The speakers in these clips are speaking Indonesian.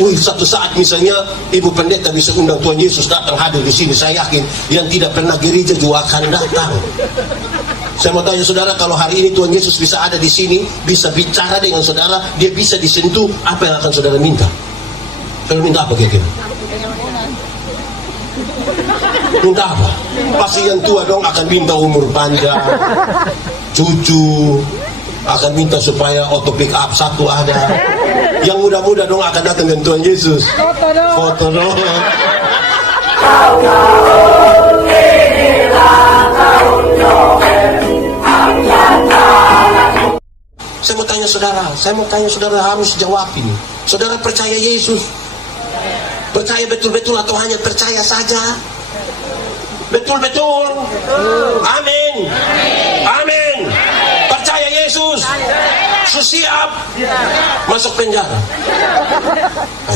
Satu saat misalnya Ibu Pendeta bisa undang Tuhan Yesus datang hadir di sini, saya yakin yang tidak pernah gereja juga akan datang. Saya mau tanya saudara, kalau hari ini Tuhan Yesus bisa ada di sini, bisa bicara dengan saudara, dia bisa disentuh, apa yang akan saudara minta? Saudara minta apa kira-kira? Minta apa? Pasti yang tua dong akan minta umur panjang, cucu, akan minta supaya auto pick up satu ada. Yang muda-muda dong akan datang dengan Tuhan Yesus. Foto dong. Saya mau tanya saudara harus jawab ini. Saudara percaya Yesus? Percaya betul-betul atau hanya percaya saja? Betul-betul. Amin. Amin. Percaya Yesus? Siap masuk penjara?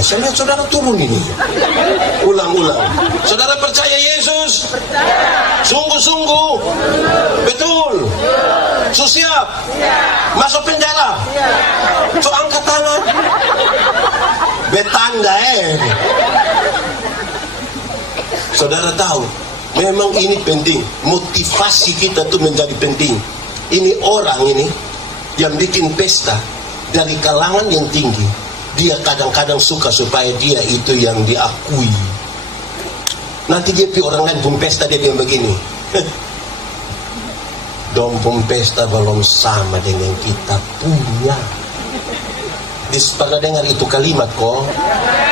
Saya lihat saudara turun ini. Ulang-ulang. Saudara percaya Yesus? Sungguh-sungguh? Betul? Siap masuk penjara? So angkat tangan. Betanda Saudara tahu, memang ini penting. Motivasi kita tuh menjadi penting. Ini orang ini yang bikin pesta dari kalangan yang tinggi, dia kadang-kadang suka supaya dia itu yang diakui. Nanti dia pi orang lain pun pesta, dia bilang begini, dong pun pesta belum sama dengan kita punya. Pernah dengar itu kalimat kok?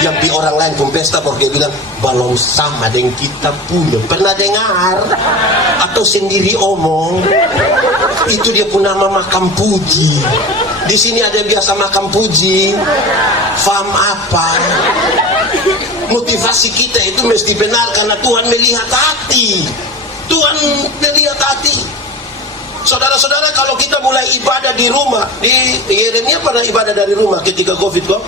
Yang pi orang lain pun pesta baru dia bilang belum sama dengan kita punya. Pernah dengar? Atau sendiri omong? Itu dia pun nama makam puji. Di sini ada yang biasa makam puji. Faham apa? Motivasi kita itu mesti benar karena Tuhan melihat hati. Tuhan melihat hati. Saudara-saudara, kalau kita mulai ibadah di rumah, di Yeremia pernah ibadah dari rumah ketika COVID kok?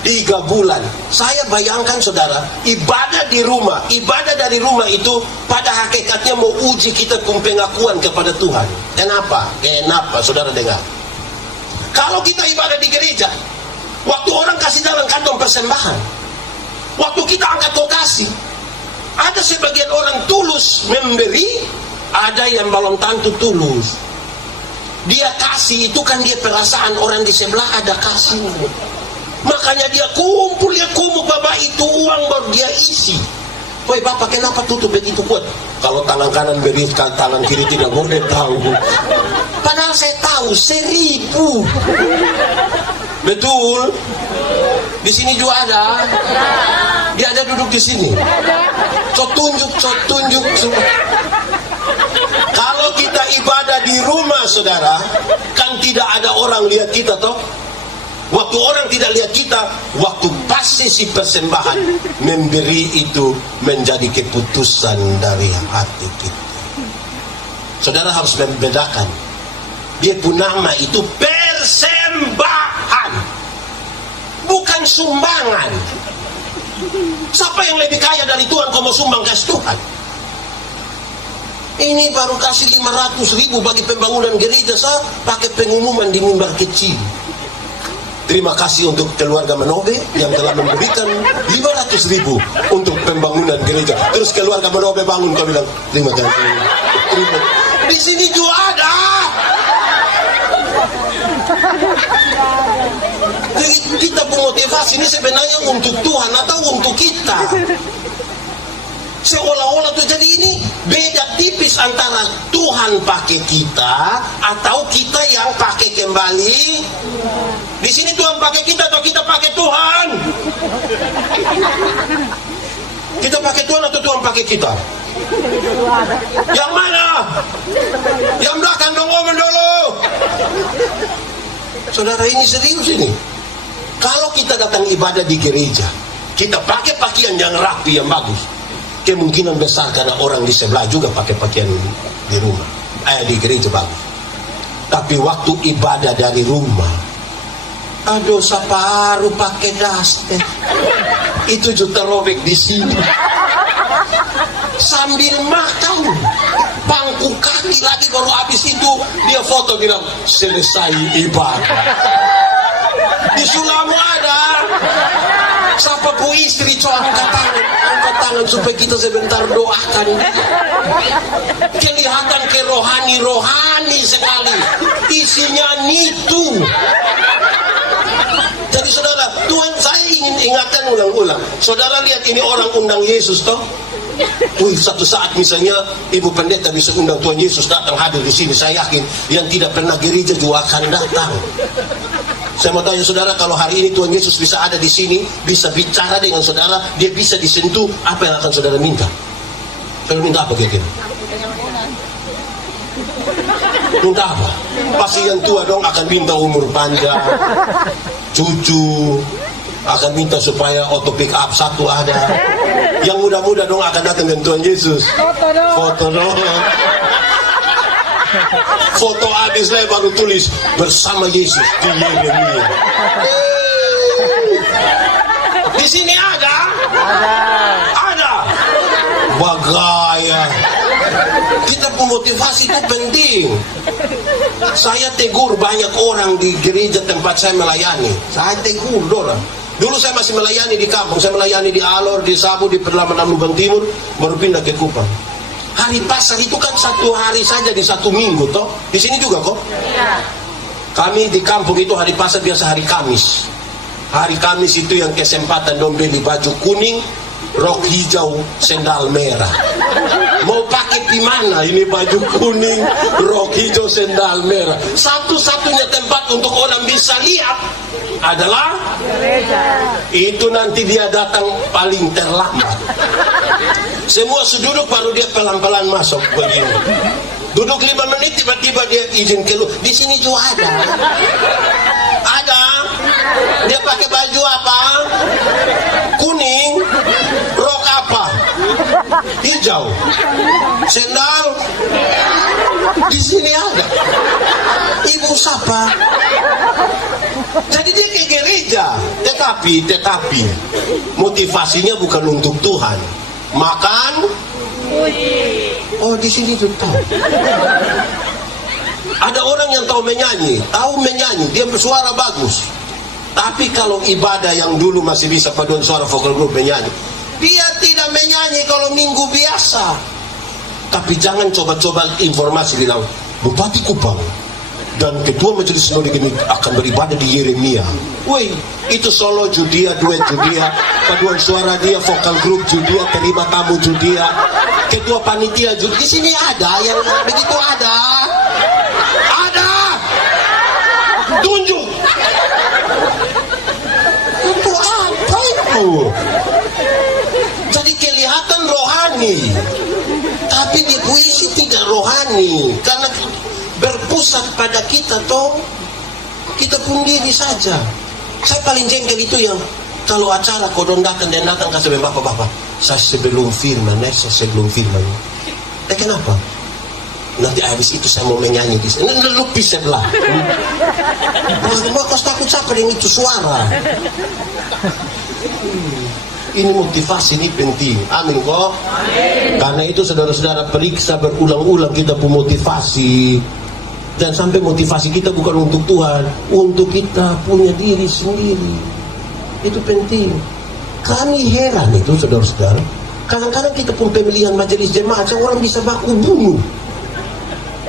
3 bulan. Saya bayangkan saudara, ibadah di rumah, ibadah dari rumah itu pada hakikatnya mau uji kita pengakuan kepada Tuhan. Kenapa? Kenapa? Saudara dengar. Kalau kita ibadah di gereja, waktu orang kasih dalam kantong persembahan, waktu kita angkat vokasi, ada sebagian orang tulus memberi, ada yang belum tentu tulus. Dia kasih itu kan dia perasaan orang di sebelah ada kasih. Makanya dia kumpul bapak itu uang baru dia isi. Woi bapak kenapa tutup begitu kuat? Kalau tangan kanan beri, tangan kiri tidak boleh tahu. Padahal saya tahu 1.000. Betul? Di sini juga ada. Dia ada duduk di sini. So tunjuk. Kalau kita ibadah di rumah saudara, kan tidak ada orang lihat kita toh. Waktu orang tidak lihat kita, waktu pas sesi persembahan, memberi itu menjadi keputusan dari hati kita. Saudara harus membedakan. Dia pun nama itu persembahan, bukan sumbangan. Siapa yang lebih kaya dari Tuhan kau mau sumbang kasih Tuhan? Ini baru kasih 500.000 bagi pembangunan gereja, saya pakai pengumuman di mimbar kecil. Terima kasih untuk keluarga Manobe yang telah memberikan 500.000 untuk pembangunan gereja. Terus keluarga Manobe bangun, kau bilang terima kasih. Di sini juga ada. Jadi kita motivasi ini sebenarnya untuk Tuhan atau untuk kita? Seolah-olah tuh jadi ini beda tipis antara Tuhan pakai kita atau kita yang pakai kembali. Di sini Tuhan pakai kita atau kita pakai Tuhan? Kita pakai Tuhan atau Tuhan pakai kita? Yang mana? Yang belakang dong, ngomong dulu. Saudara, ini serius ini. Kalau kita datang ibadah di gereja, kita pakai pakaian yang rapi, yang bagus, kemungkinan besar karena orang di sebelah juga pakai pakaian di rumah, di gereja bagus. Tapi waktu ibadah dari rumah, aduh separuh pakai daster, itu juta robek di sini. Sambil makan, bangku kaki lagi baru habis itu dia foto bilang selesai ibadah. Di Sulamu ada. pu istri angkat tangan supaya kita sebentar doakan dia. Kelihatan ke rohani sekali, isinya nitu. Jadi saudara, Tuhan saya ingin ingatkan ulang-ulang. Saudara lihat ini orang undang Yesus toh. Wih, satu saat misalnya ibu pendeta bisa undang Tuhan Yesus datang hadir di sini, saya yakin yang tidak pernah gereja juga akan datang. Saya mau tanya saudara, kalau hari ini Tuhan Yesus bisa ada di sini, bisa bicara dengan saudara, dia bisa disentuh, apa yang akan saudara minta? Saudara minta apa kira-kira? Minta apa? Pasti yang tua dong akan minta umur panjang, cucu, akan minta supaya auto pick up satu ada. Yang muda-muda dong akan datang dengan Tuhan Yesus. Foto dong. Foto habis saya baru tulis bersama Yesus di Yeremia. Di sini ada. Bagaya. Kita memotivasi itu penting. Saya tegur banyak orang di gereja tempat saya melayani. Saya tegur orang. Dulu saya masih melayani di kampung, saya melayani di Alor, di Sabu, di Pedalaman Lubang Timur, baru pindah ke Kupang. Hari pasar itu kan satu hari saja di satu minggu toh. Di sini juga kok. Iya. Kami di kampung itu hari pasar biasa hari Kamis. Hari Kamis itu yang kesempatan dong beli baju kuning, rok hijau, sendal merah. Mau pakai di mana ini baju kuning, rok hijau, sendal merah? Satu-satunya tempat untuk orang bisa lihat adalah gereja. Itu nanti dia datang paling terlambat. Semua seduduk baru dia pelan-pelan masuk begini. Duduk 5 menit tiba-tiba dia izin keluar. Di sini juga ada. Ada. Dia pakai baju apa? Kuning. Rok apa? Hijau. Sendal. Di sini ada. Ibu siapa? Jadi dia ke gereja, tetapi motivasinya bukan untuk Tuhan. Makan. Oh, di sini tuh tahu. Ada orang yang tahu menyanyi, dia bersuara bagus. Tapi kalau ibadah yang dulu masih bisa paduan suara vokal grup menyanyi, dia tidak menyanyi kalau minggu biasa. Tapi jangan coba-coba informasi di dalam Bupati Kupang dan Ketua Majelis Sinode akan beribadah di Yeremia. Woi, itu solo Judia, duet Judia, paduan suara dia, vokal grup Judia, terima tamu Judia, ketua panitia Judia. Di sini ada yang begitu ada. Tunjuk. Itu apa itu? Jadi kelihatan rohani, tapi di puisi tidak rohani karena berpusat pada kita toh, kita pun diri saja. Saya paling jengkel itu yang kalau acara kodon datang dan datang kasih bapak-bapak, saya sebelum firman. Kenapa? Nanti habis itu saya mau menyanyi di sini. Lupis sebelah. Mau kau takut siapa dengan itu suara? Ini motivasi ini penting. Amin kok. Karena itu saudara-saudara periksa berulang-ulang kita pun motivasi. Dan sampai motivasi kita bukan untuk Tuhan, untuk kita punya diri sendiri. Itu penting. Kami heran itu saudara-saudara. Kadang-kadang kita pun pemilihan majelis jemaat, seorang bisa baku bunuh.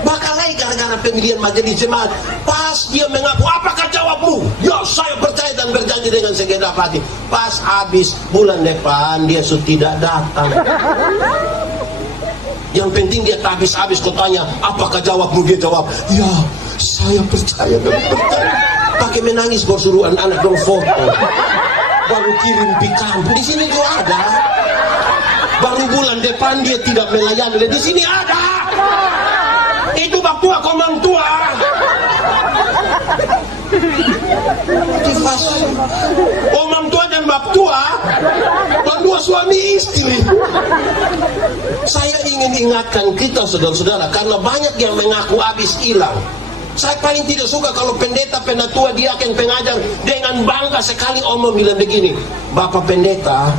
Bakalai gara-gara pemilihan majelis jemaat. Pas dia mengaku, apakah jawabmu? Ya, saya percaya dan berjanji dengan segenap hati. Pas habis bulan depan dia sudah tidak datang. Yang penting dia habis-habis kau tanya, apakah jawabmu? Dia jawab, ya, saya percaya dan percaya. Pakai menangis baru suruh anak-anak dong foto. Baru kirim di kampung. Di sini juga ada. Baru bulan depan dia tidak melayani. Di sini ada. Itu bak tua, komang tua. Omang tua dan bak tua, berdua suami istri. Saya ingin ingatkan kita saudara-saudara, karena banyak yang mengaku habis hilang. Saya paling tidak suka kalau pendeta tua dia akan pengajar dengan bangga sekali omong bilang begini, Bapak Pendeta,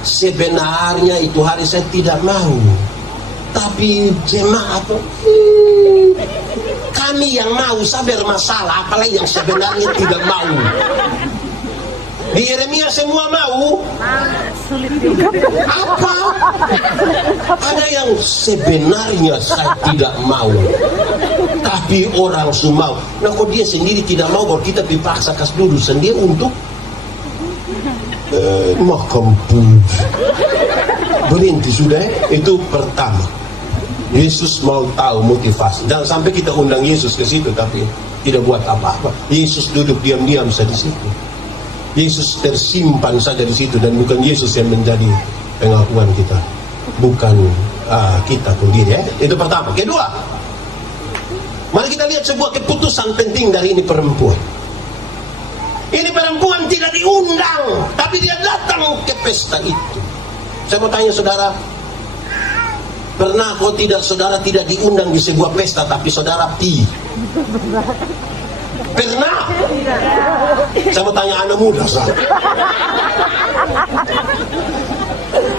sebenarnya itu hari saya tidak mau, tapi jemaat kami yang mau, saya bermasalah, apalagi yang sebenarnya tidak mau. Di Yeremia semua mau. Apa? Ada yang sebenarnya saya tidak mau, tapi orang semua mau. Nah, kok dia sendiri tidak mau, baru kita dipaksa kas dulu sendiri untuk makam puji. Berhenti sudah. Itu pertama. Yesus mau tahu motivasi. Jangan sampai kita undang Yesus ke situ tapi tidak buat apa-apa. Yesus duduk diam-diam saja di situ. Yesus tersimpan saja di situ, dan bukan Yesus yang menjadi pengakuan kita, bukan kita sendiri. Itu pertama. Kedua, mari kita lihat sebuah keputusan penting dari ini perempuan. Ini perempuan tidak diundang, tapi dia datang ke pesta itu. Saya mau tanya saudara, pernah kok saudara tidak diundang di sebuah pesta tapi saudara pi? Pernah? Saya mau tanya anak muda,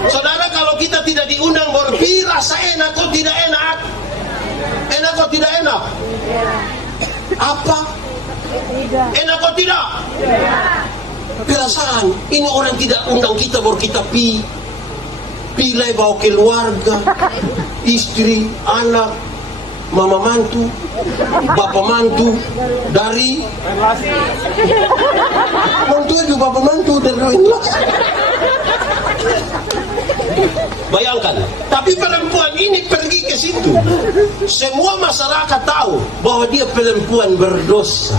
saudara, kalau kita tidak diundang berpi, rasa enak kok tidak enak? Enak kok tidak enak? Apa? Enak kok tidak? Perasaan ini orang tidak undang kita baru kita pi. Pilih bawa keluarga, istri, anak, mama mantu, bapak mantu, dari mantu itu bapak mantu dari relasi. Bayangkan, tapi perempuan ini pergi ke situ. Semua masyarakat tahu bahwa dia perempuan berdosa.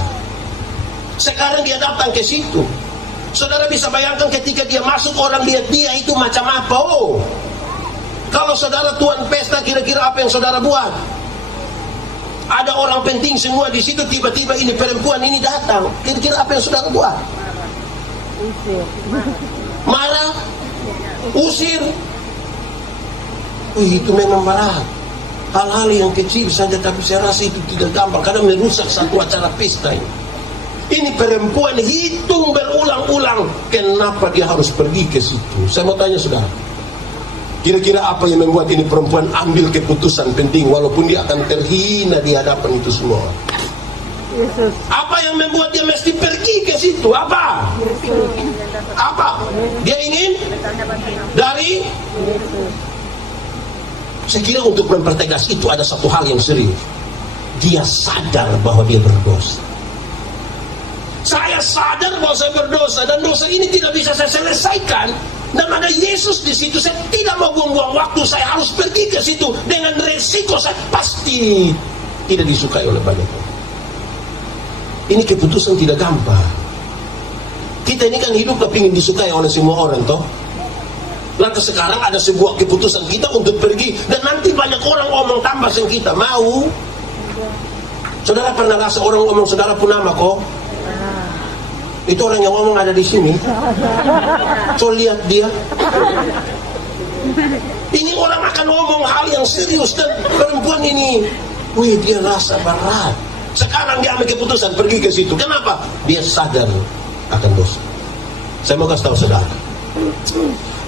Sekarang dia datang ke situ. Saudara bisa bayangkan ketika dia masuk, orang lihat dia itu macam apa? Oh, kalau saudara tuan pesta, kira-kira apa yang saudara buat? Ada orang penting semua di situ, tiba-tiba ini perempuan ini datang, kira-kira apa yang saudara buat? Marah, usir. Itu memang berat. Hal-hal yang kecil saja, tapi saya rasa itu tidak gampang karena merusak satu acara pesta ini. Ini perempuan hitung berulang-ulang kenapa dia harus pergi ke situ. Saya mau tanya saudara, kira-kira apa yang membuat ini perempuan ambil keputusan penting walaupun dia akan terhina di hadapan itu semua? Yesus. Apa yang membuat dia mesti pergi ke situ? Apa? Yesus. Apa? Dia ingin dari Yesus. Saya kira untuk mempertegas itu ada satu hal yang serius. Dia sadar bahwa dia berdosa. Saya sadar bahwa saya berdosa dan dosa ini tidak bisa saya selesaikan. Dan ada Yesus di situ. Saya tidak mau buang-buang waktu. Saya harus pergi ke situ dengan resiko saya pasti tidak disukai oleh banyak orang. Ini keputusan tidak gampang. Kita ini kan hidup kepingin disukai oleh semua orang, toh. Lantas sekarang ada sebuah keputusan kita untuk pergi dan nanti banyak orang ngomong tambah yang kita mau. Saudara pernah rasa orang ngomong saudara pun nama kok? Itu orang yang ngomong ada di sini. So lihat dia. Ini orang akan ngomong hal yang serius dan perempuan ini, wih dia rasa berat. Sekarang dia ambil keputusan pergi ke situ. Kenapa? Dia sadar akan dosa. Saya mau kasih tahu saudara,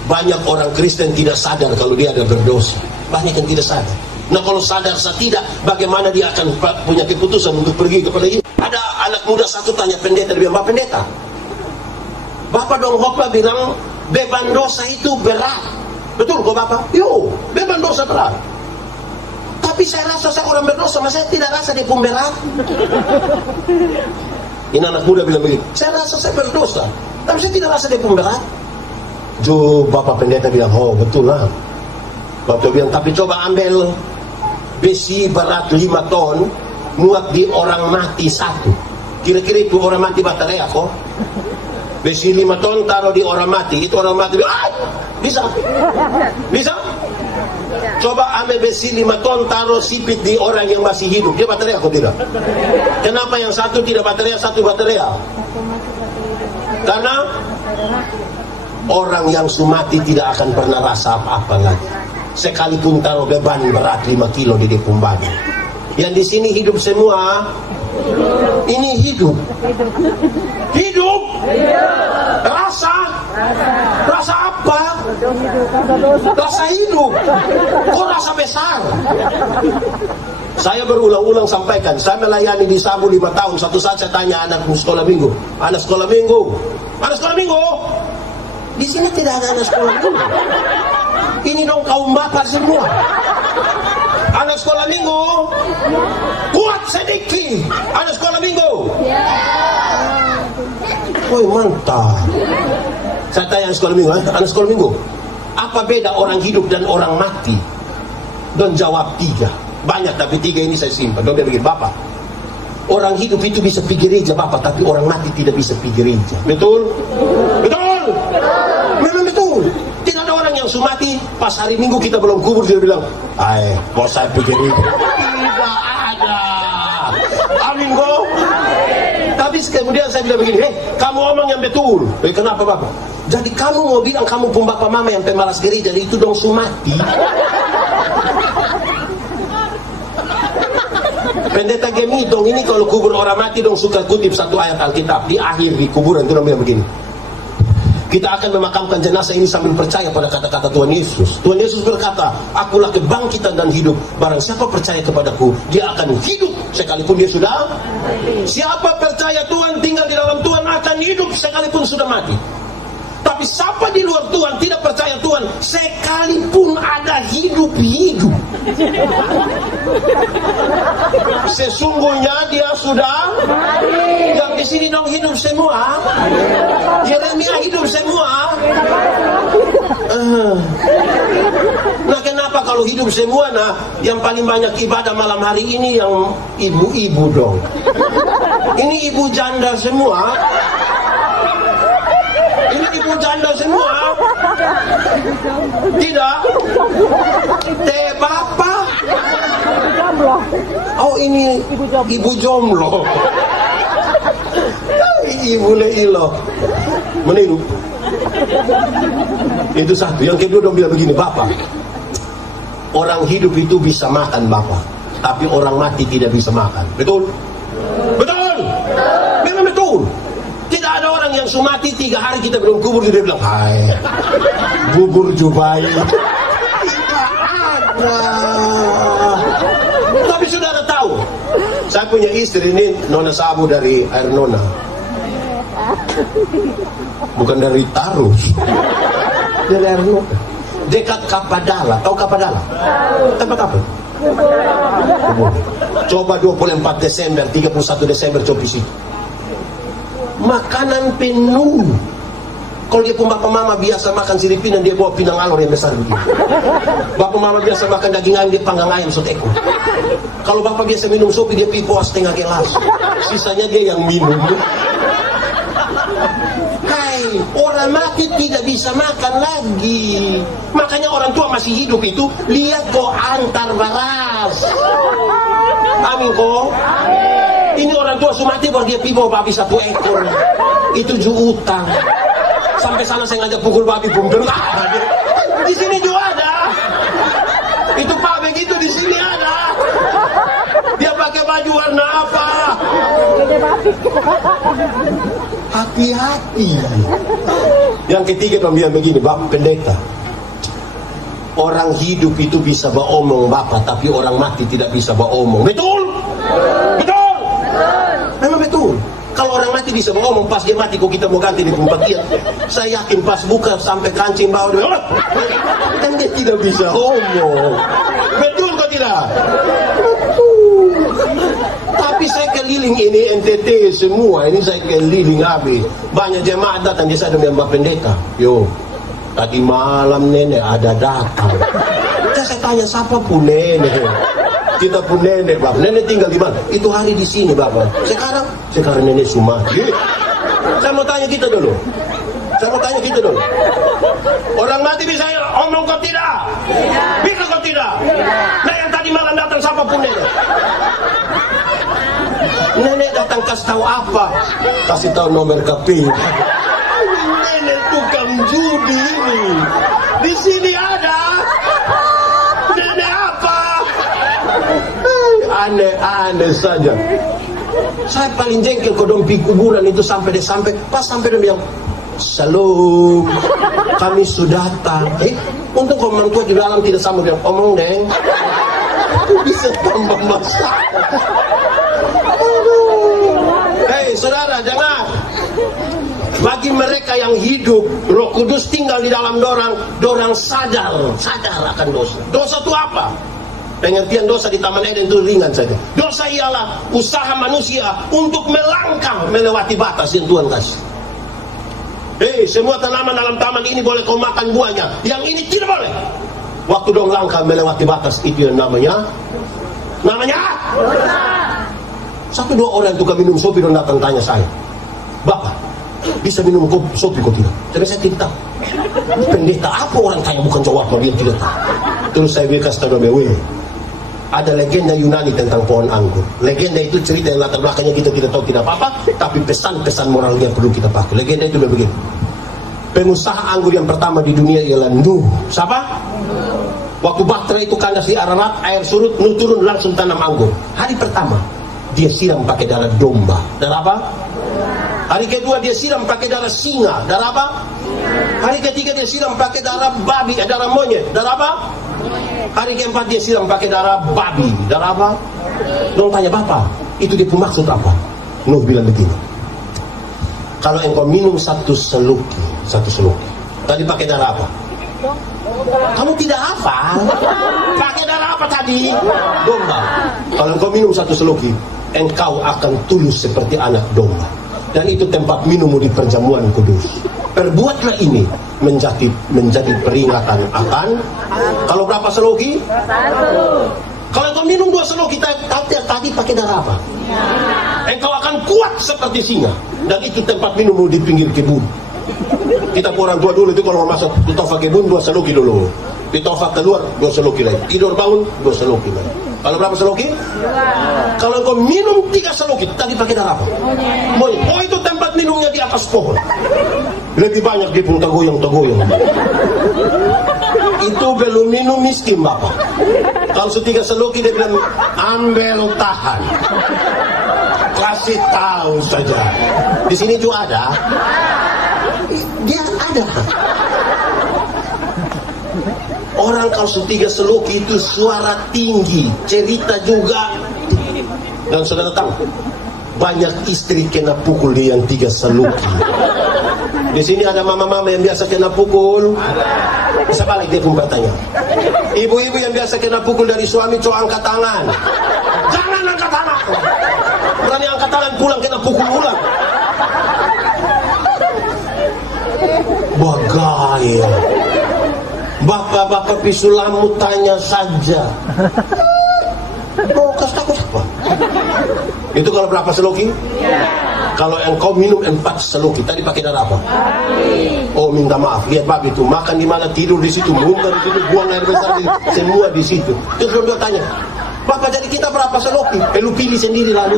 banyak orang Kristen tidak sadar kalau dia ada berdosa. Banyak yang tidak sadar. Nah kalau sadar tidak, bagaimana dia akan punya keputusan untuk pergi kepada Yesus? Ada anak muda satu tanya pendeta, dia bilang, Pak Pendeta, Bapak dong Hopa bilang beban dosa itu berat. Betul kok Bapak? Yo, beban dosa berat. Tapi saya rasa saya orang berdosa, mas saya tidak rasa dia pun berat. Ini anak muda bilang begitu, saya rasa saya berdosa, tapi saya tidak rasa dia pun berat. Jo, Bapak Pendeta bilang, oh betul lah. Bapak bilang, tapi coba ambil besi berat 5 ton, muat di orang mati 1. Kira-kira itu orang mati baterai kok. Besi 5 ton taruh di orang mati, itu orang mati bilang, bisa? Bisa? Coba ambil besi 5 ton taruh sipit di orang yang masih hidup, dia baterai kok tidak? Kenapa yang satu tidak baterai, satu baterai? Karena orang yang sumati tidak akan pernah rasa apa-apa lagi. Sekalipun taruh beban berat 5 kilo di depan badan. Yang di sini hidup semua. Ini hidup. Hidup. Rasa apa? Rasa hidup. Kok rasa besar? Saya berulang-ulang sampaikan, saya melayani di Sabu 5 tahun. Satu saat saya tanya anak sekolah minggu, Ada sekolah minggu? Di sini tidak ada sekolah minggu. Ini dong kaum bapak semua. Anak sekolah minggu kuat sedikit. Ada sekolah minggu. Woi mantap. Saya tanya sekolah minggu, anak sekolah minggu, apa beda orang hidup dan orang mati? Dan jawab 3. Banyak tapi 3 ini saya simpan. Don dia begini, Bapak, orang hidup itu bisa pergi gereja Bapak, tapi orang mati tidak bisa pergi gereja. Betul? Betul? Memang betul. Tidak ada orang yang mati pas hari Minggu kita belum kubur dia bilang, mau saya pergi gereja. Tidak ada. Amin kok. Tapi kemudian saya bilang begini, kamu omong yang betul. Kenapa Bapak? Jadi kamu mau bilang kamu pun bapak mama yang pemalas gereja, jadi itu dong sumati. Pendeta Gemi dong ini kalau kubur orang mati dong suka kutip satu ayat Alkitab di akhir di kuburan itu namanya begini. Kita akan memakamkan jenazah ini sambil percaya pada kata-kata Tuhan Yesus. Tuhan Yesus berkata, akulah kebangkitan dan hidup. Barang siapa percaya kepadaku, dia akan hidup sekalipun dia sudah. Siapa percaya Tuhan tinggal di dalam Tuhan akan hidup sekalipun sudah mati. Tapi siapa di luar Tuhan tidak percaya Tuhan sekalipun ada hidup-hidup, sesungguhnya dia sudah mati. Yang di sini dong hidup semua. Yeremia hidup semua. Nah kenapa kalau hidup semua? Nah yang paling banyak ibadah malam hari ini yang ibu-ibu dong. Ini ibu janda semua. Ini ibu janda semua. Tidak. Teh bapak. Oh ini ibu jomblo. Ibu leilo meniru. Itu satu. Yang kedua dong bilang begini, Bapak, orang hidup itu bisa makan Bapak, tapi orang mati tidak bisa makan. Betul? Betul? Memang betul. Tidak ada orang yang sumati 3 hari kita belum kubur dia bilang, hai bubur Jubai. Tidak ada. Tapi saudara tahu, saya punya istri ini Nona Sabu dari Air Nona, bukan dari Tarus, dari Air Nona, dekat Kapadala. Tahu Kapadala? Tempat apa? Coba 24 Desember 31 Desember coba di situ, makanan penuh. Kalau dia pun bapak mama biasa makan sirip pinang, dia bawa pinang alor yang besar begitu. Bapak mama biasa makan daging ayam, dia panggang ayam setekor. Kalau bapak biasa minum sopi, dia pipoas setengah gelas. Sisanya dia yang minum. Hai, orang mati tidak bisa makan lagi. Makanya orang tua masih hidup itu lihat kok antar baras. Amin kok. Ini orang tua sumati baru dia pipo babi 1 ekor. Itu utang. Sampai sana saya ngajak pukul babi pun ada. Di sini juga ada. Itu Pak begitu di sini ada. Dia pakai baju warna apa? Hati-hati. Yang ketiga dong bilang begini, Bapak Pendeta, orang hidup itu bisa beromong Bapak, tapi orang mati tidak bisa beromong. Betul? Betul? Memang betul. Kalau orang mati bisa beromong, pas dia mati kok kita mau ganti di tempat dia, saya yakin pas buka sampai kancing bawah dia, kan dia tidak bisa omong. Betul kok tidak? Betul. Tapi saya keliling ini NTT semua, ini saya keliling habis. Banyak jemaat datang, dia saya dengan Mbak Pendeta. Yo, tadi malam nenek ada datang. Saya tanya, siapa pun nenek? Kita pun nenek, Bapak. Nenek tinggal di mana? Itu hari di sini, Bapak. Sekarang nenek Sumati. Saya mau tanya kita dulu. Orang mati bisa omong kok tidak? Bisa kok tidak? Nah yang tadi malam datang siapa pun nenek? Nenek datang kasih tahu apa? Kasih tahu nomor KP. Nenek tukang judi ini. Di sini ada. Nenek apa? Aneh-aneh saja. Saya paling jengkel kodong di kuburan itu sampai pas sampai dia bilang, "Salam, kami sudah datang." Untung kalau tua di dalam tidak sama dia omong deng. Bisa tambah masalah. Hei saudara, jangan. Bagi mereka yang hidup, Roh Kudus tinggal di dalam dorang sadar akan dosa. Dosa itu apa? Pengertian dosa di Taman Eden itu ringan saja. Dosa ialah usaha manusia untuk melangkah melewati batas yang Tuhan kasih. Semua tanaman dalam taman ini boleh kau makan buahnya, yang ini tidak boleh. Waktu dong langkah melewati batas, itu yang namanya dosa. Satu dua orang tukang minum sopi dan datang tanya saya, Bapak, bisa minum sopi kok tidak? Tapi saya tidak tahu. Pendeta apa orang tanya bukan jawab, dia tidak tahu. Terus saya kasih tahu BW. Ada legenda Yunani tentang pohon anggur. Legenda itu cerita yang latar belakangnya kita tidak tahu tidak apa-apa, tapi pesan-pesan moralnya perlu kita pakai. Legenda itu udah begini. Pengusaha anggur yang pertama di dunia ialah Nuh. Siapa? Waktu bahtera itu kandas di Ararat, air surut, Nuh turun langsung tanam anggur. Hari pertama dia siram pakai darah domba. Darah apa? Hari kedua dia siram pakai darah singa. Darah apa? Hari ketiga dia siram pakai darah babi, darah monyet. Darah apa? Hari keempat dia siram pakai darah babi. Darah apa? Dong tanya, Bapak, itu dia maksud apa? Nuh bilang begini, kalau engkau minum satu seluki, tadi pakai darah apa? Kamu tidak hafal? Pakai darah apa tadi? Domba. Kalau engkau minum satu seluki, engkau akan tulus seperti anak domba. Dan itu tempat minummu di perjamuan kudus. Perbuatlah ini menjadi peringatan akan. Kalau berapa seloki? 1. Kalau engkau minum 2 seloki tadi pakai darah apa? Engkau akan kuat seperti singa. Dan itu tempat minummu di pinggir kebun. Kita orang tua dulu itu kalau masuk di tofa kebun 2 seloki dulu. Di tofa keluar 2 seloki lagi. Tidur bangun 2 seloki lagi. Kalau berapa seloki? 2. Kalau engkau minum 3 seloki tadi pakai darah apa? Monyet. Oh, itu tempat minumnya di atas pohon. Lebih banyak dia pun tergoyang. Itu belum minum miskin Bapak. Kalau 3 seloki dia bilang ambil tahan. Kasih tahu saja. Di sini juga ada. Dia ada. Orang kalau 3 seloki itu suara tinggi, cerita juga. Dan saudara tahu, banyak istri kena pukul dia yang 3 seloki. Di sini ada mama-mama yang biasa kena pukul. Bisa balik dia pun bertanya. Ibu-ibu yang biasa kena pukul dari suami, coba angkat tangan. Jangan angkat tangan. Berani angkat tangan pulang kena pukul ulang. Bagaya. Bapak-bapak pisulamu tanya saja. Oh, kasih takut apa? Itu kalau berapa seloki? Kalau engkau minum 4 seloki, tadi pakai darah apa? Oh, minta maaf. Lihat babi itu makan di mana, tidur di situ, muntah di situ, buang air besar semua di situ. Terus dia tanya, Bapak jadi kita berapa seloki? Lu pilih sendiri lalu.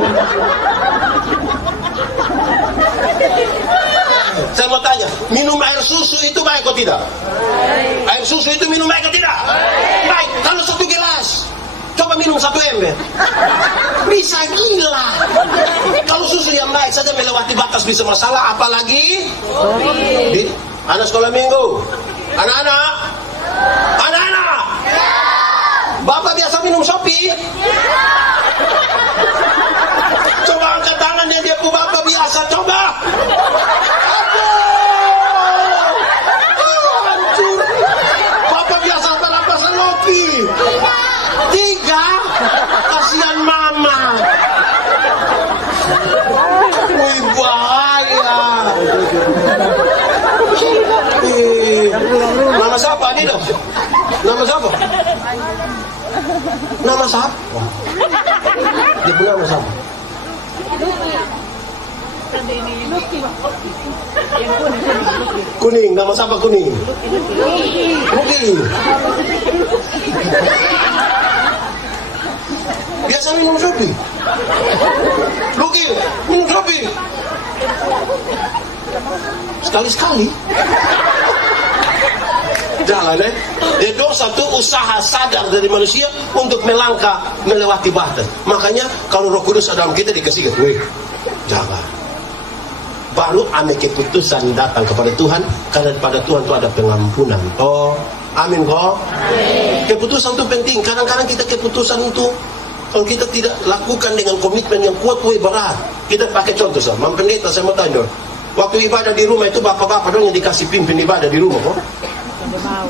Saya mau tanya, minum air susu itu baik atau tidak? Air susu itu minum baik atau tidak? Baik. Kalau 1 gelas, coba minum 1 ember. Bisa gila. Kalau susu yang baik saja melewati batas bisa masalah, apalagi di anak sekolah minggu. Anak-anak, Bapak biasa minum sopi? Coba angkat tangannya dia pun Bapak biasa, coba. Hancur. Bapak biasa berapa seloki? 3. Kasihan mama. Wih, bahaya. Nama siapa ini dong? Nama siapa? Nama siapa? Dia punya nama siapa? Kuning, nama siapa kuning? Luki. Biasa minum sopi. Luki, minum sopi. Sekali-sekali. Jangan dosa itu usaha sadar dari manusia untuk melangkah melewati batas. Makanya kalau Roh Kudus ada dalam kita dikasih jangan. Baru ame keputusan datang kepada Tuhan, karena pada Tuhan itu ada pengampunan. Oh, amin kok. Keputusan itu penting. Kadang-kadang kita keputusan itu kalau kita tidak lakukan dengan komitmen yang kuat, berat. Kita pakai contoh sama Pendeta, saya mau tanya, Waktu ibadah di rumah itu bapak-bapak dong yang dikasih pimpin ibadah di rumah kok. Tidak mau.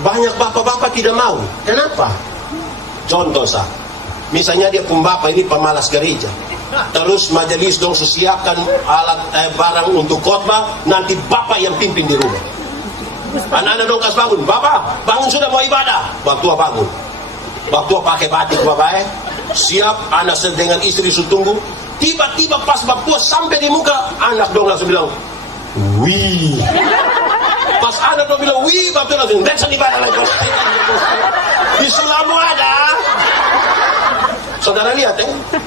Banyak bapak-bapak tidak mau. Kenapa? Contoh sah, misalnya dia bapak ini pemalas gereja, terus majelis dong sesiapkan alat barang untuk khotbah, nanti bapak yang pimpin di rumah. Anak-anak dong kas bangun, bapak bangun sudah mau ibadah. Waktu bangun, waktu pakai batik bapak siap, anak dengan istri tunggu. Tiba-tiba pas bapak sampai di muka, anak dong langsung bilang, wih. Pas anak dong bilang, wih, bapak langsung, dan ibadah lagi. Di Sulamu ada. Saudara lihat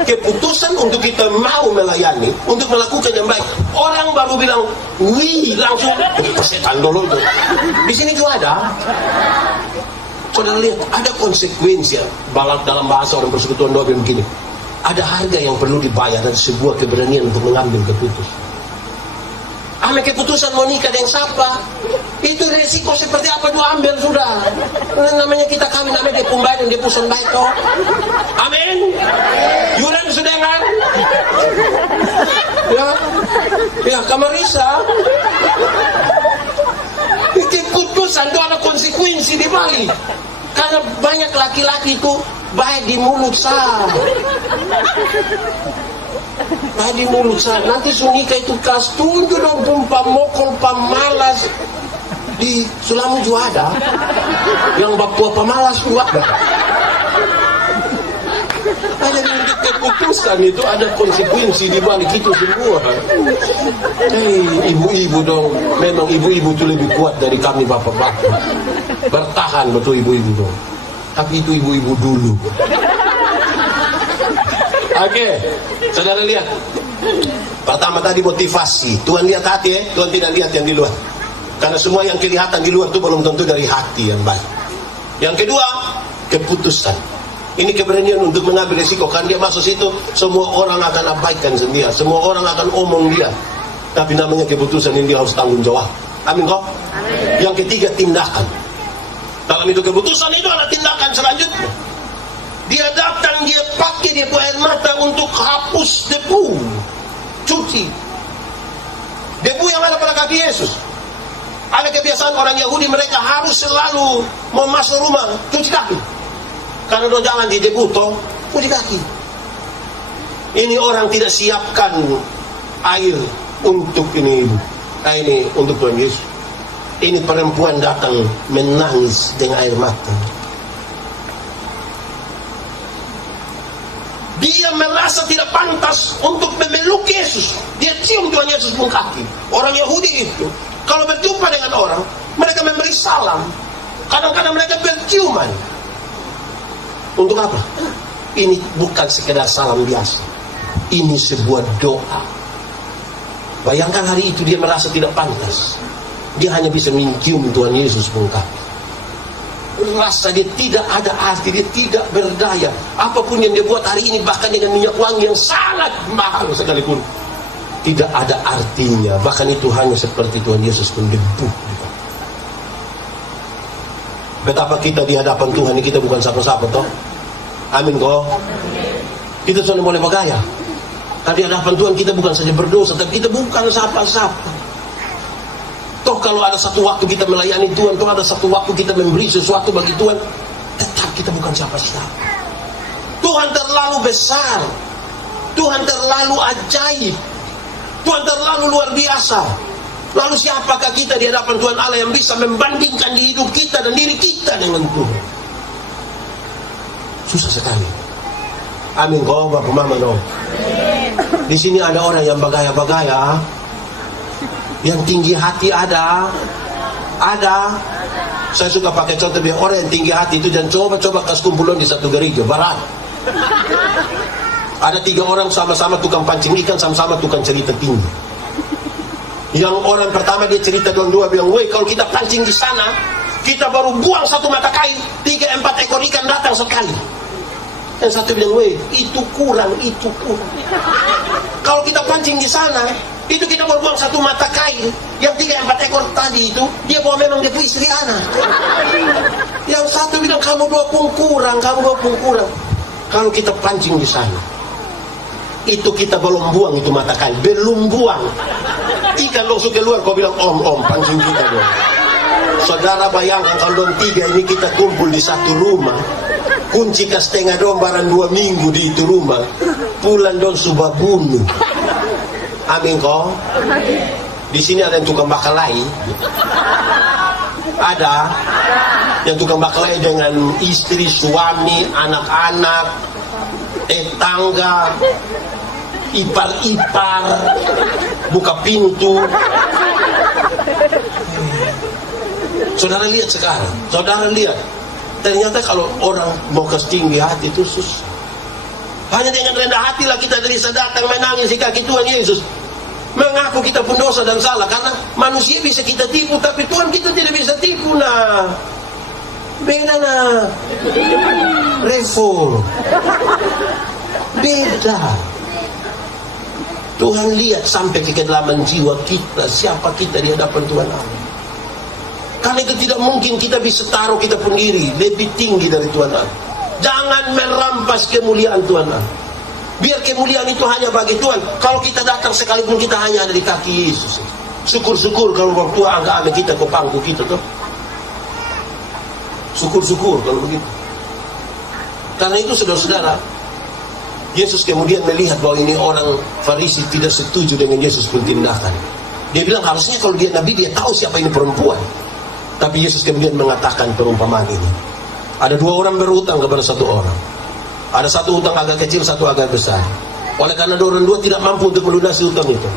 keputusan untuk kita mau melayani, untuk melakukan yang baik. Orang baru bilang, wih, langsung, setan dulu itu. Di sini juga ada. Saudara lihat, ada konsekuensi dalam bahasa orang persekutuan doa begini. Ada harga yang perlu dibayar dan sebuah keberanian untuk mengambil keputusan. Ame keputusan mau nikah dengan siapa? Itu resiko seperti apa juga ambil sudah. Namanya kita kawin, ame dia pumbai dan dia puson baik toh. Amin. Yuran sudah kan? Ya kamarisa. Keputusan itu ada konsekuensi di balik. Karena banyak laki-laki itu baik di mulut sah. Baik di mulut sah. Nanti sunika itu kas tunjuk dong pamokol pamalas. Di Sulamu juga ada. Yang bapua pamalas juga ada. Ada keputusan itu ada konsekuensi di balik itu semua. Ibu-ibu dong, memang ibu-ibu itu lebih kuat dari kami bapak-bapak. Bertahan betul ibu-ibu dong. Tapi itu ibu-ibu dulu. Oke, saudara lihat. Pertama tadi motivasi. Tuhan lihat hati Tuhan tidak lihat yang di luar. Karena semua yang kelihatan di luar itu belum tentu dari hati yang baik. Yang kedua, keputusan. Ini keberanian untuk mengambil risiko. Kan dia masuk situ, semua orang akan abaikan dia, semua orang akan omong dia. Tapi namanya keputusan ini dia harus tanggung jawab. Amin kok? Amin. Yang ketiga, tindakan. Dalam itu keputusan itu ada tindakan selanjutnya. Dia datang, dia pakai dia air mata untuk hapus debu, cuci debu yang ada pada kaki Yesus. Ada kebiasaan orang Yahudi, mereka harus selalu mau masuk rumah cuci kaki. Karena do jalan di debu toh, cuci kaki. Ini orang tidak siapkan air untuk ini untuk Tuhan Yesus. Ini perempuan datang menangis dengan air mata. Dia merasa tidak pantas untuk memeluk Yesus. Dia cium Tuhan Yesus pun kaki. Orang Yahudi itu kalau berjumpa dengan orang, mereka memberi salam. Kadang-kadang mereka berciuman. Untuk apa? Ini bukan sekedar salam biasa. Ini sebuah doa. Bayangkan hari itu dia merasa tidak pantas. Dia hanya bisa mencium Tuhan Yesus bengkak. Rasa dia tidak ada arti, dia tidak berdaya. Apapun yang dia buat hari ini, bahkan dengan minyak wangi yang sangat mahal sekalipun, tidak ada artinya. Bahkan itu hanya seperti Tuhan Yesus pun debu. Betapa kita di hadapan Tuhan ini, kita bukan siapa-siapa toh. Amin kok. Kita cuma boleh bergaya. Di hadapan Tuhan kita bukan saja berdosa, tapi kita bukan siapa-siapa. Toh kalau ada satu waktu kita melayani Tuhan, toh ada satu waktu kita memberi sesuatu bagi Tuhan, tetap kita bukan siapa-siapa. Tuhan terlalu besar, Tuhan terlalu ajaib, Tuhan terlalu luar biasa. Lalu siapakah kita di hadapan Tuhan Allah yang bisa membandingkan di hidup kita dan diri kita dengan Tuhan? Susah sekali. Amin kok Bapak Mama dong. Di sini ada orang yang bagaya-bagaya, yang tinggi hati ada. Saya suka pakai contoh dia, orang yang tinggi hati itu jangan coba-coba kas kumpulan di satu gereja barat. Ada 3 orang sama-sama tukang pancing ikan, sama-sama tukang cerita tinggi. Yang orang pertama dia cerita dua bilang, woi kalau kita pancing di sana, kita baru buang 1 mata kail, 3-4 ekor ikan datang sekali. Yang satu bilang, woi itu kurang. Kalau kita pancing di sana, itu kita baru buang 1 mata kail, yang 3-4 ekor tadi itu, dia bawa memang dia punya istri anak. Yang satu bilang, kamu 2 pun kurang. Kalau kita pancing di sana, itu kita belum buang itu mata kail, belum buang. Ikan langsung keluar, kau bilang om panggil kita dong. Saudara bayangkan kalau dong 3 ini kita kumpul di satu rumah, kunci ke setengah dong barang 2 minggu di itu rumah, pulang dong subah bunuh. Amin kau. Di sini ada yang tukang bakalai, ada yang tukang bakalai dengan istri, suami, anak-anak, tetangga, ipar-ipar, buka pintu. Saudara lihat sekarang, saudara lihat, ternyata kalau orang mau ke tinggi hati itu susah. Hanya dengan rendah hatilah kita bisa datang menangis di kaki Tuhan Yesus, mengaku kita pun dosa dan salah. Karena manusia bisa kita tipu, tapi Tuhan kita tidak bisa tipu. Nah, beda nah, revo, beda. Tuhan lihat sampai ke kedalaman jiwa kita, siapa kita di hadapan Tuhan Allah. Karena itu tidak mungkin kita bisa taruh kita sendiri lebih tinggi dari Tuhan Allah. Jangan merampas kemuliaan Tuhan Allah. Biar kemuliaan itu hanya bagi Tuhan. Kalau kita datang sekalipun kita hanya ada di kaki Yesus. Syukur-syukur kalau orang tua angkat ambil kita ke pangku kita tuh. Syukur-syukur kalau begitu. Karena itu saudara-saudara, Yesus kemudian melihat bahwa ini orang Farisi tidak setuju dengan Yesus pun tindakan. Dia bilang harusnya kalau dia nabi dia tahu siapa ini perempuan. Tapi Yesus kemudian mengatakan perumpamaan ini. Ada 2 orang berhutang kepada 1 orang. Ada 1 hutang agak kecil, 1 agak besar. Oleh karena orang 2 tidak mampu untuk melunasi hutang itu,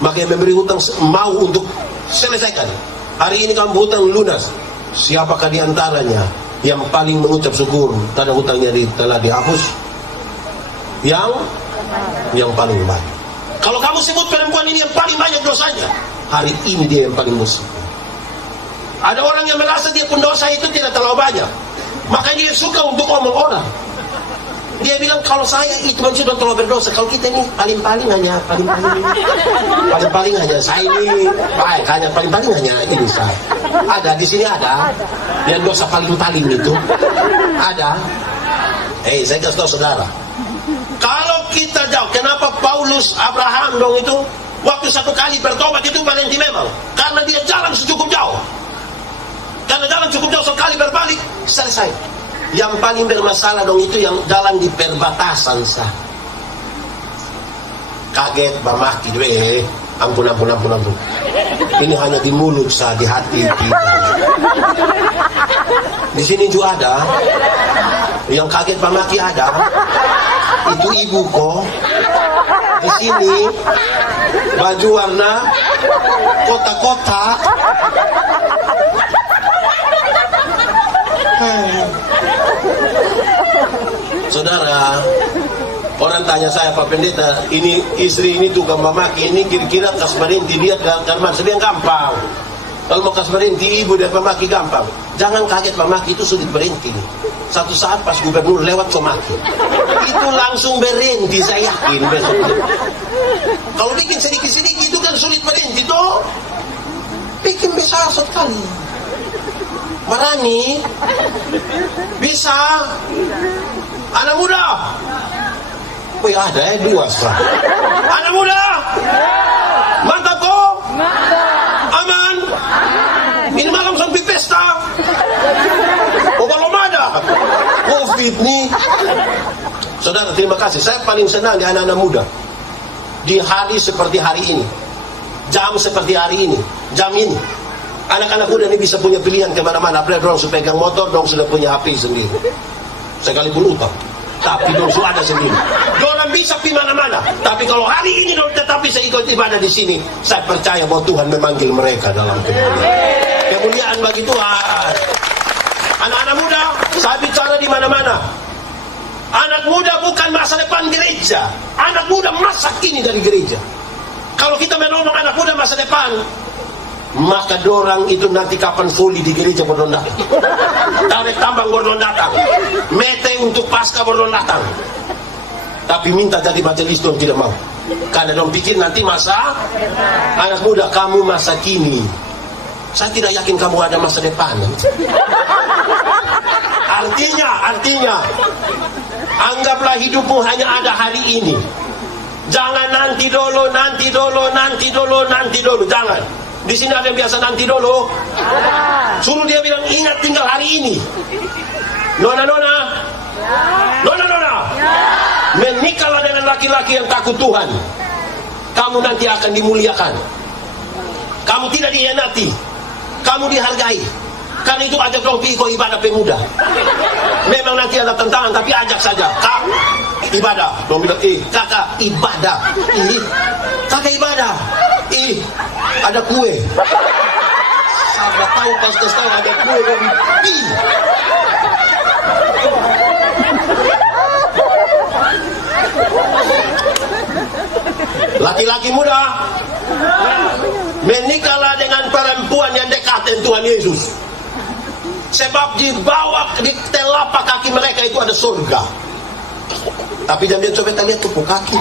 maka yang memberi hutang mau untuk selesaikan. Hari ini kamu hutang lunas. Siapakah di antaranya yang paling mengucap syukur karena hutangnya telah dihapus? Yang paling banyak. Kalau kamu sebut perempuan ini yang paling banyak dosanya, hari ini dia yang paling musik. Ada orang yang merasa dia pun dosa itu tidak terlalu banyak, makanya dia suka untuk omong orang. Dia bilang kalau saya itu manusia sudah terlalu berdosa. Kalau kita ini paling-paling hanya saya ini baik, hanya paling-paling hanya ini saya. Ada di sini ada yang dosa paling-paling itu ada. Saya kasih tahu saudara, kalau kita jauh, kenapa Paulus Abraham dong itu waktu 1 kali bertobat itu berhenti memang karena dia jalan cukup jauh. Karena jalan cukup jauh sekali berbalik selesai. Yang paling bermasalah dong itu yang jalan di perbatasan sah. Kaget bamaki ampun. Ini hanya di mulut sah, di hati kita. Di sini juga ada yang kaget bamaki ada. Itu ibu kok. Di sini baju warna kotak-kotak. Saudara, orang tanya saya, Pak Pendeta, ini istri ini tukang memaki, ini kira-kira kasmarinti dia karena sedang gampang. Kalau mau kasmarinti ibu dia memaki gampang. Jangan kaget, memaki itu sulit berhenti. Satu saat pas gubernur lewat memaki, itu langsung berhenti, saya yakin besok. Kalau bikin sedikit-sedikit itu kan sulit berhenti toh. Bikin besar sekali. Marani bisa. Anak muda, ada 2 sah. Anak muda, mantap kok, aman. Ini malam sampai pesta. Belum ada COVID nih. Saudara, terima kasih. Saya paling senang di anak-anak muda. Di hari seperti hari ini, jam seperti hari ini, jam ini, anak-anak muda ini bisa punya pilihan kemana-mana. Apalagi orang sudah pegang motor, dong sudah punya HP sendiri. Sekalipun utang, tapi dong sudah ada sendiri. Orang bisa pergi mana-mana. Tapi kalau hari ini dong tetap bisa ikut ibadah di sini, saya percaya bahwa Tuhan memanggil mereka dalam kemuliaan. Kemuliaan bagi Tuhan. Anak-anak muda, saya bicara di mana-mana. Anak muda bukan masa depan gereja. Anak muda masa kini dari gereja. Kalau kita menolong anak muda masa depan, maka dorang itu nanti kapan fuli di gereja bordon datang, tarik tambang bordon datang, mete untuk pasca bordon datang. Tapi minta jadi majelis dong tidak mau, karena dong pikir nanti masa anak muda, kamu masa kini. Saya tidak yakin kamu ada masa depan. Artinya anggaplah hidupmu hanya ada hari ini. Jangan nanti dulu, nanti dulu, nanti dulu, nanti dulu. Jangan. Di sini ada yang biasa nanti dulu. Suruh dia bilang ingat tinggal hari ini. Nona-nona. Nona-nona. Menikahlah dengan laki-laki yang takut Tuhan. Kamu nanti akan dimuliakan. Kamu tidak dihianati. Kamu dihargai. Karena itu ajak dong pergi kau ibadah pemuda. Memang nanti ada tantangan, tapi ajak saja. Kak, ibadah. Dong bilang, kakak ibadah. Kakak ibadah. Ada kue. Sahabat tahu pas tahu ada kue. Laki-laki muda, menikahlah dengan perempuan yang dekat dengan Tuhan Yesus. Sebab di bawah, di telapak kaki mereka itu ada surga. Tapi jangan coba kita lihat tepuk kaki.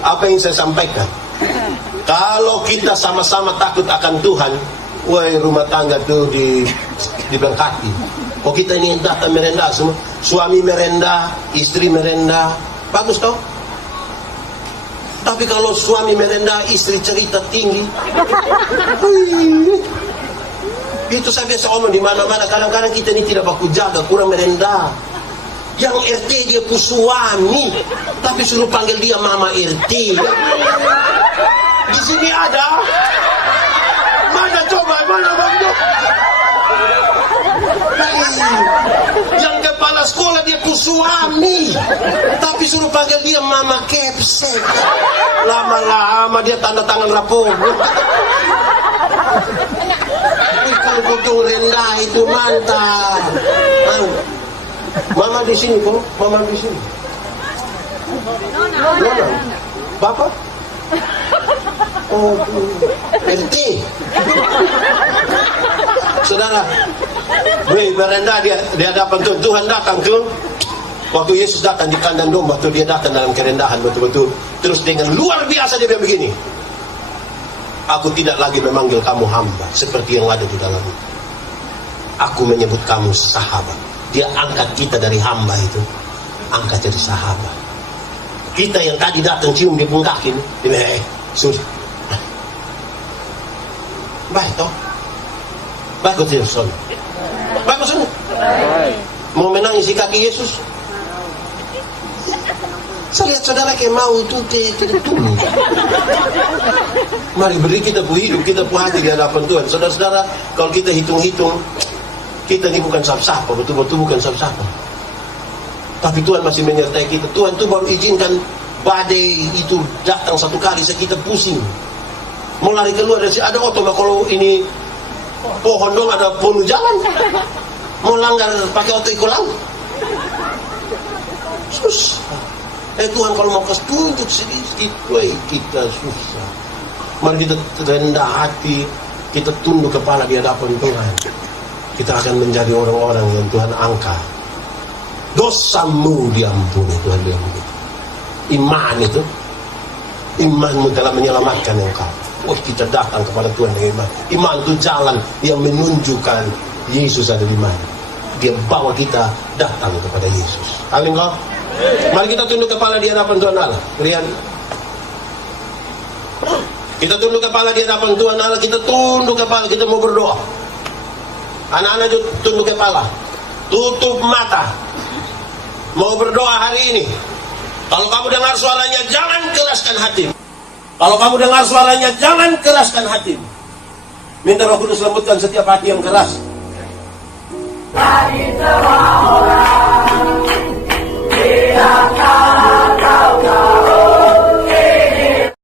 Apa yang saya sampaikan? Kalau kita sama-sama takut akan Tuhan, woi rumah tangga tuh diberkati. Kok kita ini datang merendah semua, suami merendah, istri merendah, bagus toh? Tapi kalau suami merendah, istri cerita tinggi, itu saya biasa omong di mana-mana. Kadang-kadang kita ini tidak baku jaga, kurang merendah. Yang RT dia pu suami, tapi suruh panggil dia Mama RT. Di sini ada. Mana coba, mana bang? Yang kepala sekolah dia pu suami, tapi suruh panggil dia Mama Kepsek. Lama-lama dia tanda tangan rapor. Kalau betul rendah itu mantap. Mama di sini kok, Mama di sini. Nona, Bapak? Oh, RT. Saudara, berendah dia hadapan Tuhan datang ke waktu Yesus datang di kandang domba tuh, dia datang dalam kerendahan betul-betul. Terus dengan luar biasa dia bilang begini, aku tidak lagi memanggil kamu hamba seperti yang ada di dalammu. Aku menyebut kamu sahabat. Dia angkat kita dari hamba itu, angkat jadi sahabat. Kita yang tadi datang cium di pungkakin, dia sudah. Baik toh? Baik kau tidak son. Baik maksudnya? Mau menangisi kaki Yesus? Saya lihat saudara kayak mau itu tidak tunggu. Mari beri kita pu hidup, kita pu hati di hadapan Tuhan. Saudara-saudara, kalau kita hitung-hitung, kita ini bukan siapa-siapa, betul-betul bukan siapa-siapa. Tapi Tuhan masih menyertai kita. Tuhan tuh baru izinkan badai itu datang satu kali, kita pusing. Mau lari keluar dari sini, ada otoma kalau ini pohon dong ada penuh jalan. Mau langgar pakai oto ikut laut. Susah. Tuhan kalau mau kasih tunjuk sedikit, kita susah. Mari kita rendah hati, kita tunduk kepala di hadapan Tuhan. Kita akan menjadi orang-orang yang Tuhan angkat. Dosamu diampuni, Tuhan bilang begitu. Iman itu, imanmu telah menyelamatkan engkau. Kita datang kepada Tuhan dengan iman. Iman itu jalan yang menunjukkan Yesus ada di mana. Dia bawa kita datang kepada Yesus. Amin kau? Mari kita tunduk kepala di hadapan Tuhan Allah. Kalian, kita tunduk kepala di hadapan Tuhan Allah. Kita tunduk kepala, kita mau berdoa. Anak-anak tunduk kepala, tutup mata, mau berdoa hari ini. Kalau kamu dengar suaranya, jangan keraskan hatimu. Kalau kamu dengar suaranya, jangan keraskan hatimu. Minta Roh Kudus lembutkan setiap hati yang keras.